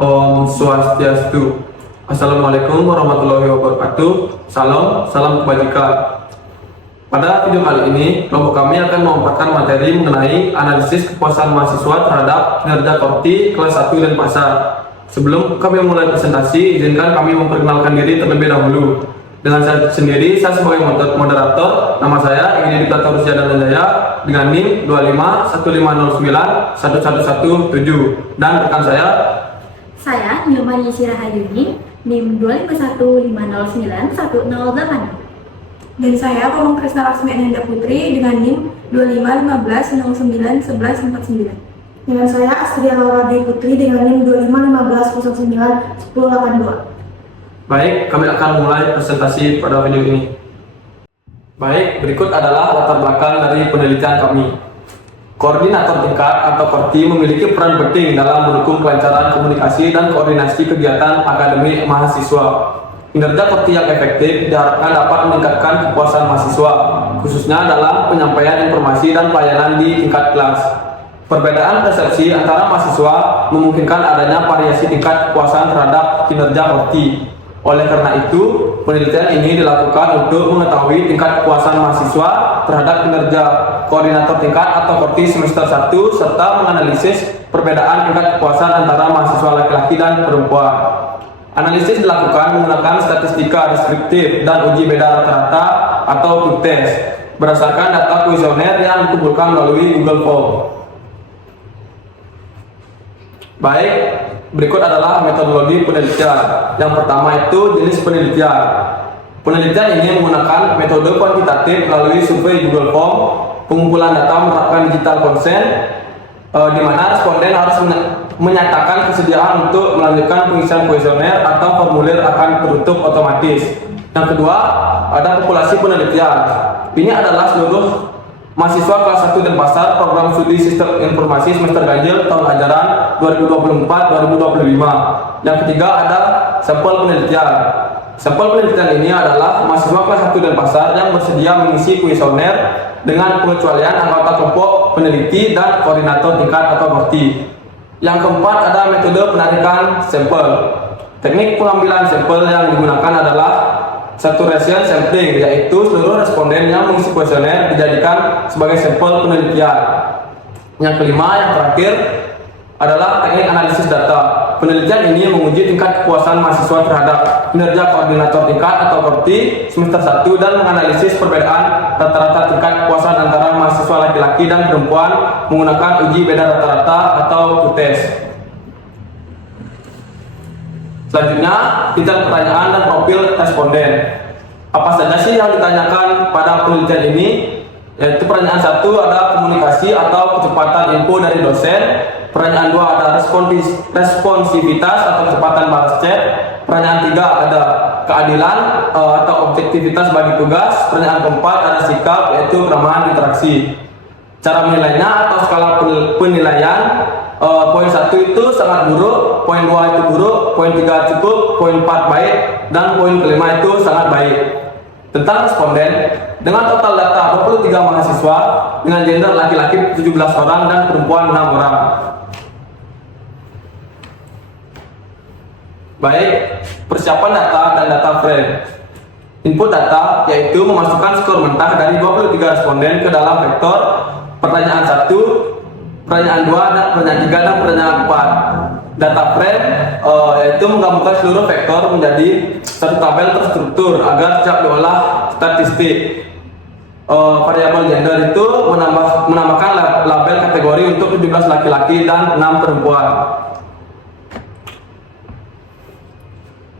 Om Swastiastu. Assalamualaikum warahmatullahi wabarakatuh. Salam kebajikan. Pada video kali ini, kelompok kami akan memaparkan materi mengenai analisis kepuasan mahasiswa terhadap kinerja Korti kelas 1 dan pasar. Sebelum kami mulai presentasi, izinkan kami memperkenalkan diri terlebih dahulu. Dengan saya sendiri, saya sebagai moderator, nama saya Ingin Diktator Rusjana Jaya dengan NIM 2515091117 dan rekan saya Nilma Yesira Hayuni, NIM 2515091008. Dan saya Komang Krisna Laksmi Ananda Putri dengan NIM 2515091149. Dengan saya Astria Laura Dwi Putri dengan NIM 2515091082. Baik, kami akan mulai presentasi pada video ini. Baik, berikut adalah latar belakang dari penelitian kami. Koordinator tingkat atau Korti memiliki peran penting dalam mendukung kelancaran komunikasi dan koordinasi kegiatan akademik mahasiswa. Kinerja Korti yang efektif diharapkan dapat meningkatkan kepuasan mahasiswa, khususnya dalam penyampaian informasi dan pelayanan di tingkat kelas. Perbedaan persepsi antara mahasiswa memungkinkan adanya variasi tingkat kepuasan terhadap kinerja Korti. Oleh karena itu, penelitian ini dilakukan untuk mengetahui tingkat kepuasan mahasiswa terhadap kinerja koordinator tingkat atau Korti semester 1 serta menganalisis perbedaan tingkat kepuasan antara mahasiswa laki-laki dan perempuan. Analisis dilakukan menggunakan statistika deskriptif dan uji beda rata-rata atau TUTES berdasarkan data kuesioner yang dikumpulkan melalui Google Form. Baik, berikut adalah metodologi penelitian. Yang pertama itu jenis penelitian. Penelitian ini menggunakan metode kuantitatif melalui survei Google Form, pengumpulan data menerapkan digital consent, di mana responden harus menyatakan kesediaan untuk melanjutkan pengisian kuesioner atau formulir akan tertutup otomatis. Yang kedua, ada populasi penelitian. Ini adalah seluruh mahasiswa kelas 1 dan pasar program studi sistem informasi semester ganjil tahun ajaran 2024-2025. Yang ketiga ada sampel penelitian. Sampel penelitian ini adalah mahasiswa kelas 1 dan pasar yang bersedia mengisi kuesioner dengan pengecualian anggota kelompok peneliti dan koordinator tingkat atau Korti. Yang keempat ada metode penarikan sampel. Teknik pengambilan sampel yang digunakan adalah saturation sampling, yaitu seluruh responden yang mengisi kuesioner dijadikan sebagai sampel penelitian. Yang kelima, yang terakhir adalah teknik analisis data. Penelitian ini menguji tingkat kepuasan mahasiswa terhadap kinerja koordinator tingkat atau Korti semester 1 dan menganalisis perbedaan rata-rata tingkat kepuasan antara mahasiswa laki-laki dan perempuan menggunakan uji beda rata-rata atau TUTES. Selanjutnya, detail pertanyaan dan profil responden. Apa saja sih yang ditanyakan pada penelitian ini? Yaitu pertanyaan 1 ada komunikasi atau kecepatan info dari dosen. Pertanyaan 2 ada responsivitas atau kecepatan balas chat. Pertanyaan 3 ada keadilan atau objektivitas bagi tugas. Pertanyaan keempat ada sikap, yaitu keramahan interaksi. Cara menilainya atau skala penilaian, poin 1 itu sangat buruk, poin 2 itu buruk, poin 3 cukup, poin 4 baik, dan poin kelima itu sangat baik. Tentang responden, dengan total data 23 mahasiswa dengan gender laki-laki 17 orang dan perempuan 6 orang. Baik, persiapan data dan data frame. Input data yaitu memasukkan skor mentah dari 23 responden ke dalam vektor pertanyaan 1, pertanyaan 2, dan pertanyaan 3 dan pertanyaan 4. Data frame yaitu menggabungkan seluruh vektor menjadi satu tabel terstruktur agar siap diolah statistik. Variabel gender itu menambahkan label kategori untuk 17 laki-laki dan 6 perempuan.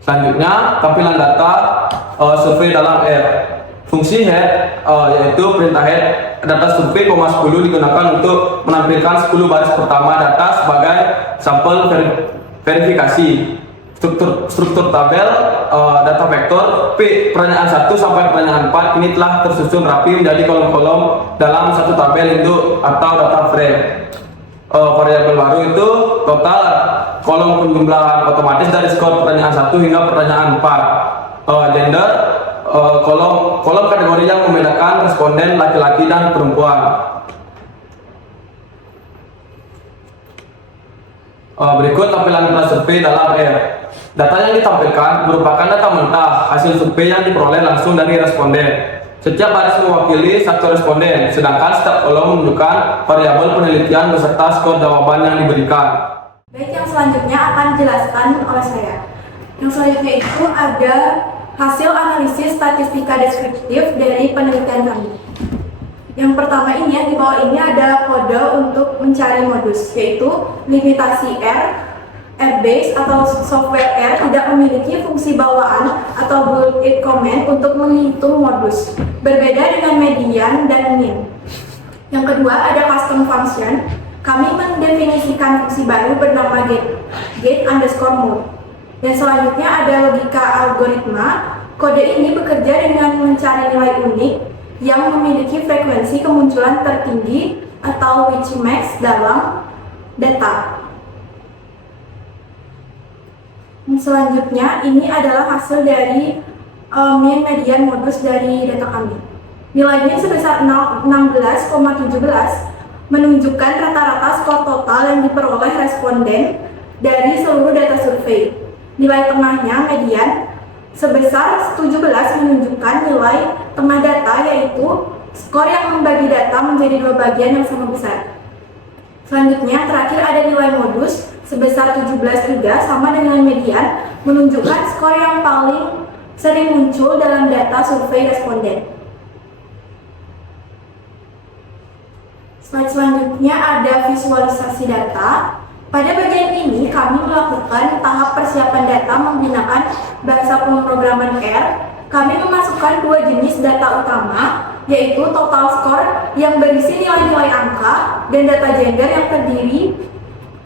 Selanjutnya, tampilan data survei dalam R. Fungsi head yaitu perintah head data survei, 10 digunakan untuk menampilkan 10 baris pertama data sebagai sampel verifikasi. Struktur tabel data vektor P pertanyaan 1 sampai pertanyaan 4 ini telah tersusun rapi menjadi kolom-kolom dalam satu tabel induk atau data frame. Variabel baru itu total kolom penjumlahan otomatis dari skor pertanyaan 1 hingga pertanyaan 4. Gender kolom kategori yang membedakan responden laki-laki dan perempuan. Berikut tampilan data survei dalam R. Data yang ditampilkan merupakan data mentah hasil survei yang diperoleh langsung dari responden. Setiap baris mewakili satu responden, sedangkan setiap kolom menunjukkan variabel penelitian beserta skor jawaban yang diberikan. Baik, yang selanjutnya akan dijelaskan oleh saya. Yang selanjutnya itu ada hasil analisis statistika deskriptif dari penelitian kami. Yang pertama ini, yang di bawah ini ada kode untuk mencari modus, yaitu limitasi R-based atau software R tidak memiliki fungsi bawaan atau built-in comment untuk menghitung modus, berbeda dengan median dan mean. Yang kedua ada custom function. Kami mendefinisikan fungsi baru bernama get_mode. Dan selanjutnya ada logika algoritma. Kode ini bekerja dengan mencari nilai unik yang memiliki frekuensi kemunculan tertinggi atau Wikimax dalam data. Selanjutnya ini adalah hasil dari mean, median, modus dari data kami. Nilainya sebesar 16,17 menunjukkan rata-rata skor total yang diperoleh responden dari seluruh data survei. Nilai tengahnya median sebesar 17 menunjukkan nilai tengah data, yaitu skor yang membagi data menjadi dua bagian yang sama besar. Selanjutnya terakhir ada nilai modus sebesar 17,3 sama dengan median, menunjukkan skor yang paling sering muncul dalam data survei responden. Slide selanjutnya ada visualisasi data. Pada bagian ini kami melakukan tahap persiapan data menggunakan bahasa pemrograman R. Kami memasukkan dua jenis data utama, yaitu total score yang berisi nilai-nilai angka dan data gender yang terdiri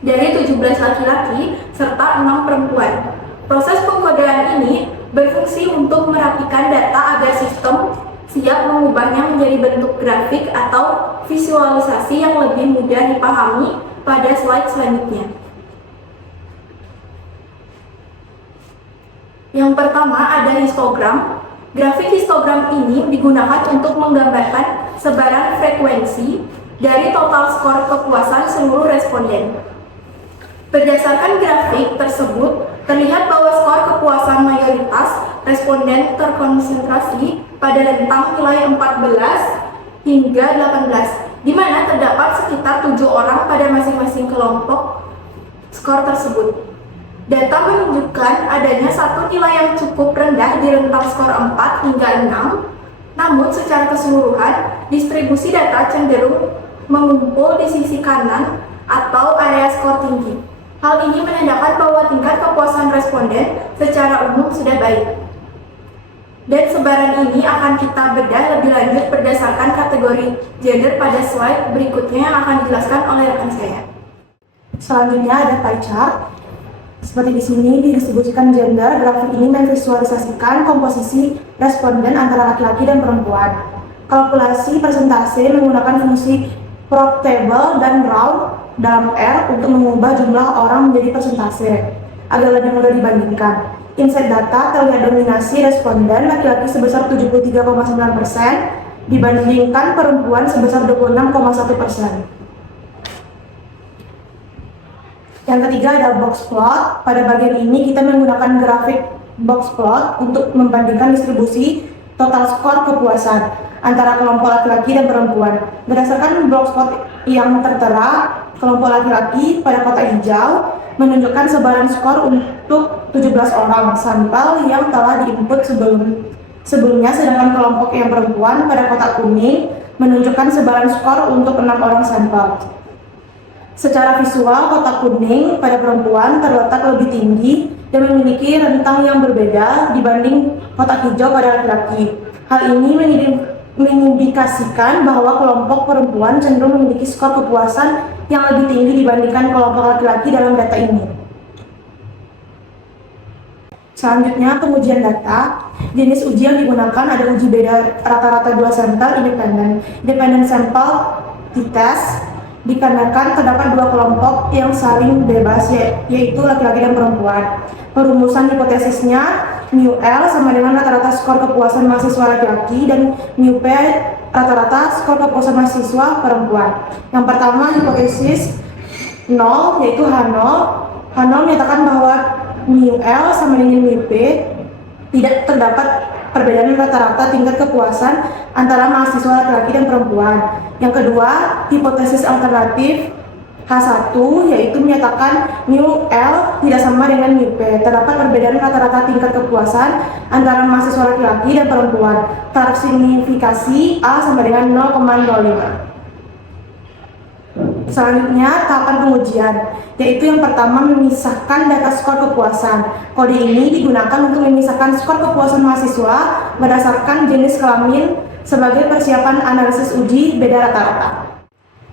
dari 17 laki-laki serta 6 perempuan. Proses pengkodean ini berfungsi untuk merapikan data agar sistem siap mengubahnya menjadi bentuk grafik atau visualisasi yang lebih mudah dipahami pada slide selanjutnya. Yang pertama ada histogram. Grafik histogram ini digunakan untuk menggambarkan sebaran frekuensi dari total skor kepuasan seluruh responden. Berdasarkan grafik tersebut, terlihat bahwa skor kepuasan mayoritas responden terkonsentrasi pada rentang nilai 14 hingga 18, di mana terdapat sekitar 7 orang pada masing-masing kelompok skor tersebut. Data menunjukkan adanya satu nilai yang cukup rendah di rentang skor 4 hingga 6, namun secara keseluruhan, distribusi data cenderung mengumpul di sisi kanan atau area skor tinggi. Hal ini menandakan bahwa tingkat kepuasan responden secara umum sudah baik. Dan sebaran ini akan kita bedah lebih lanjut berdasarkan kategori gender pada slide berikutnya yang akan dijelaskan oleh rekan saya. Selanjutnya ada pie chart. Seperti di sini didistribusikan gender. Grafik ini memvisualisasikan komposisi responden antara laki-laki dan perempuan. Kalkulasi persentase menggunakan fungsi prop table dan round dalam R untuk mengubah jumlah orang menjadi persentase agar lebih mudah dibandingkan. Insight data terlihat dominasi responden laki-laki sebesar 73,9% dibandingkan perempuan sebesar 26,1%. Yang ketiga ada box plot. Pada bagian ini kita menggunakan grafik box plot untuk membandingkan distribusi total skor kepuasan antara kelompok laki-laki dan perempuan. Berdasarkan box plot yang tertera, kelompok laki-laki pada kotak hijau menunjukkan sebaran skor untuk 17 orang sampel yang telah diinput sebelumnya, sedangkan kelompok yang perempuan pada kotak kuning menunjukkan sebaran skor untuk 6 orang sampel. Secara visual, kotak kuning pada perempuan terletak lebih tinggi dan memiliki rentang yang berbeda dibanding kotak hijau pada laki-laki. Hal ini mengindikasikan bahwa kelompok perempuan cenderung memiliki skor kepuasan yang lebih tinggi dibandingkan kelompok laki-laki dalam data ini. Selanjutnya, pengujian data. Jenis uji yang digunakan ada uji beda rata-rata 2 sampel independen. Independent sampel dites dikarenakan terdapat 2 kelompok yang saling bebas, yaitu laki-laki dan perempuan. Perumusan hipotesisnya, mu L sama dengan rata-rata skor kepuasan mahasiswa laki-laki dan mu P rata-rata skor kepuasan mahasiswa perempuan. Yang pertama, hipotesis 0 yaitu H0 H0 menyatakan bahwa mu L sama dengan mu P tidak terdapat perbedaan rata-rata tingkat kepuasan antara mahasiswa laki-laki dan perempuan. Yang kedua, hipotesis alternatif H1 yaitu menyatakan mu L tidak sama dengan mu P. Terdapat perbedaan rata-rata tingkat kepuasan antara mahasiswa laki-laki dan perempuan. Taraf signifikasi A sama dengan 0,05. Selanjutnya, tahapan pengujian, yaitu yang pertama memisahkan data skor kepuasan. Kode ini digunakan untuk memisahkan skor kepuasan mahasiswa berdasarkan jenis kelamin sebagai persiapan analisis uji beda rata-rata.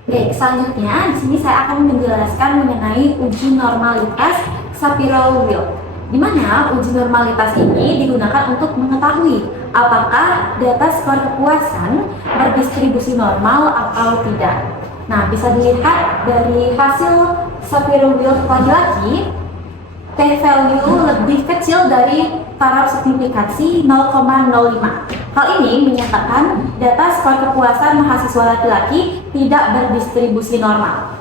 Baik, selanjutnya di sini saya akan menjelaskan mengenai uji normalitas Shapiro-Wilk, di mana uji normalitas ini digunakan untuk mengetahui apakah data skor kepuasan berdistribusi normal atau tidak. Nah, bisa dilihat dari hasil Shapiro-Wilk laki-laki, p-value lebih kecil dari taraf signifikasi 0,05. Hal ini menyatakan data skor kepuasan mahasiswa laki-laki tidak berdistribusi normal.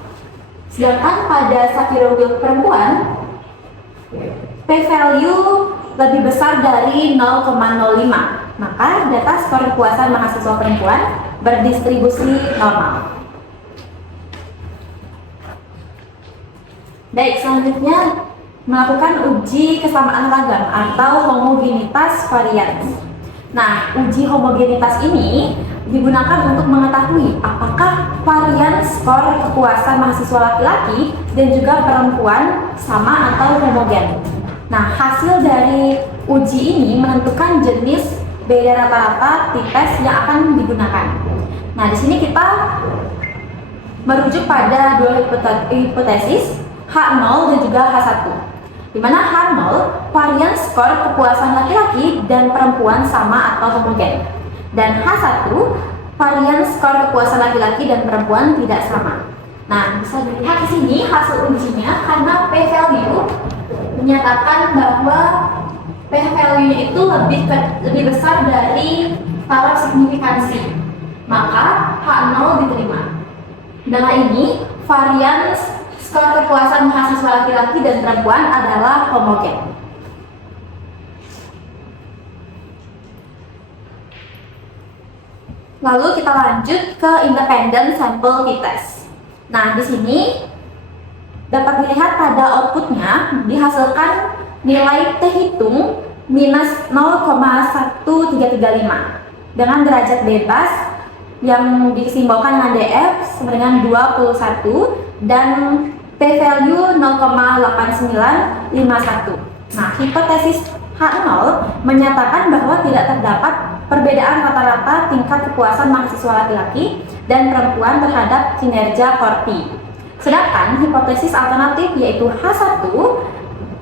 Sedangkan pada Shapiro-Wilk perempuan, p-value lebih besar dari 0,05. Maka data skor kepuasan mahasiswa perempuan berdistribusi normal. Baik, selanjutnya melakukan uji kesamaan ragam atau homogenitas varians. Nah, uji homogenitas ini digunakan untuk mengetahui apakah varian skor kepuasan mahasiswa laki-laki dan juga perempuan sama atau homogen. Nah, hasil dari uji ini menentukan jenis beda rata-rata tipes yang akan digunakan. Nah, di sini kita merujuk pada dua hipotesis, H0 dan juga H1, di mana H0 varian skor kepuasan laki-laki dan perempuan sama atau homogen, dan H1 varian skor kepuasan laki-laki dan perempuan tidak sama. Nah, bisa dilihat di sini hasil ujinya karena p-value menyatakan bahwa p-value itu lebih besar dari taraf signifikansi, maka H0 diterima. Dengan ini varian skor kepuasan mahasiswa laki-laki dan perempuan adalah homogen. Lalu kita lanjut ke independent sample t-test. Nah, di sini dapat dilihat pada outputnya dihasilkan nilai T hitung minus 0,1335 dengan derajat bebas yang disimbolkan dengan DF sama dengan 21 dan p-value 0,8951. Nah, hipotesis H0 menyatakan bahwa tidak terdapat perbedaan rata-rata tingkat kepuasan mahasiswa laki-laki dan perempuan terhadap kinerja Corti. Sedangkan hipotesis alternatif yaitu H1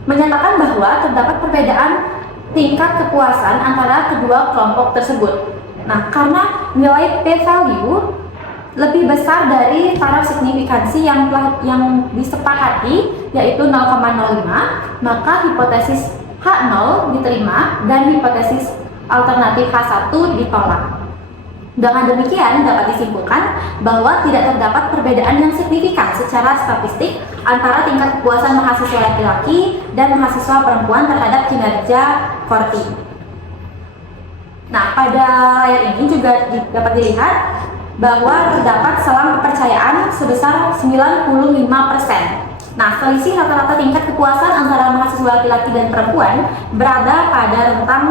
menyatakan bahwa terdapat perbedaan tingkat kepuasan antara kedua kelompok tersebut. Nah, karena nilai p-value lebih besar dari taraf signifikansi yang disepakati yaitu 0,05, maka hipotesis H0 diterima dan hipotesis alternatif H1 ditolak. Dengan demikian dapat disimpulkan bahwa tidak terdapat perbedaan yang signifikan secara statistik antara tingkat kepuasan mahasiswa laki-laki dan mahasiswa perempuan terhadap kinerja Corti. Nah, pada layar ini juga dapat dilihat bahwa terdapat selang kepercayaan sebesar 95%. Nah, selisih rata-rata tingkat kepuasan antara mahasiswa laki-laki dan perempuan berada pada rentang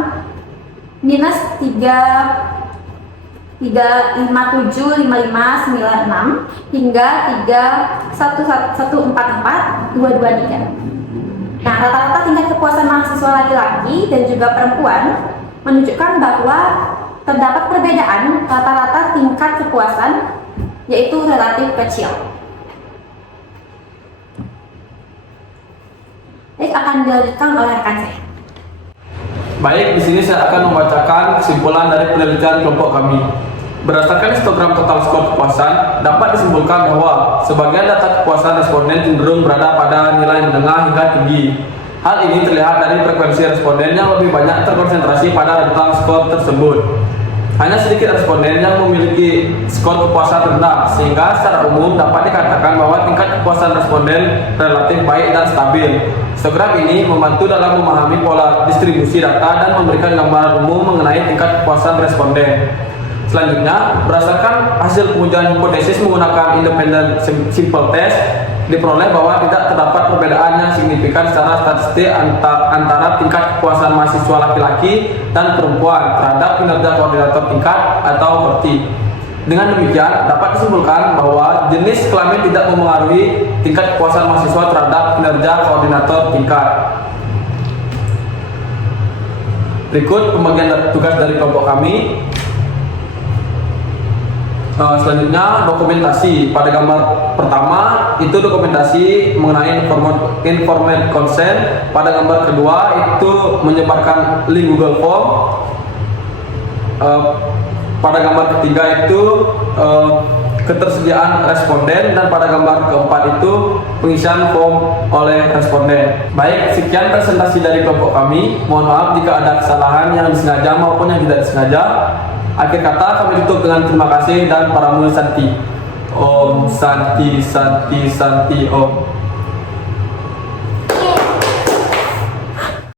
minus 3575596 hingga 311442223. Nah, rata-rata tingkat kepuasan mahasiswa laki-laki dan juga perempuan menunjukkan bahwa terdapat perbedaan rata-rata tingkat kepuasan yaitu relatif kecil. Baik, akan dilanjutkan oleh rekan saya. Baik, di sini saya akan membacakan kesimpulan dari penelitian kelompok kami. Berdasarkan histogram total skor kepuasan, dapat disimpulkan bahwa sebagian data kepuasan responden cenderung berada pada nilai menengah hingga tinggi. Hal ini terlihat dari frekuensi responden yang lebih banyak terkonsentrasi pada rentang skor tersebut. Hanya sedikit responden yang memiliki skor kepuasan rendah, sehingga secara umum dapat dikatakan bahwa tingkat kepuasan responden relatif baik dan stabil. Histograf ini membantu dalam memahami pola distribusi data dan memberikan gambaran umum mengenai tingkat kepuasan responden. Selanjutnya, berdasarkan hasil pengujian hipotesis menggunakan independent simple test, diperoleh bahwa tidak terdapat perbedaan yang signifikan secara statistik antara tingkat kepuasan mahasiswa laki-laki dan perempuan terhadap kinerja koordinator tingkat atau QWERTY. Dengan demikian, dapat disimpulkan bahwa jenis kelamin tidak memengaruhi tingkat kepuasan mahasiswa terhadap kinerja koordinator tingkat. Berikut pembagian tugas dari kelompok kami. Selanjutnya dokumentasi. Pada gambar pertama itu dokumentasi mengenai informed consent. Pada gambar kedua itu menyebarkan link Google Form. Pada gambar ketiga itu ketersediaan responden, dan pada gambar keempat itu pengisian form oleh responden. Baik, sekian presentasi dari kelompok kami. Mohon maaf jika ada kesalahan yang disengaja maupun yang tidak disengaja. Akhir kata kami tutup dengan terima kasih dan para mulia Santi. Om Santi Santi Santi Om.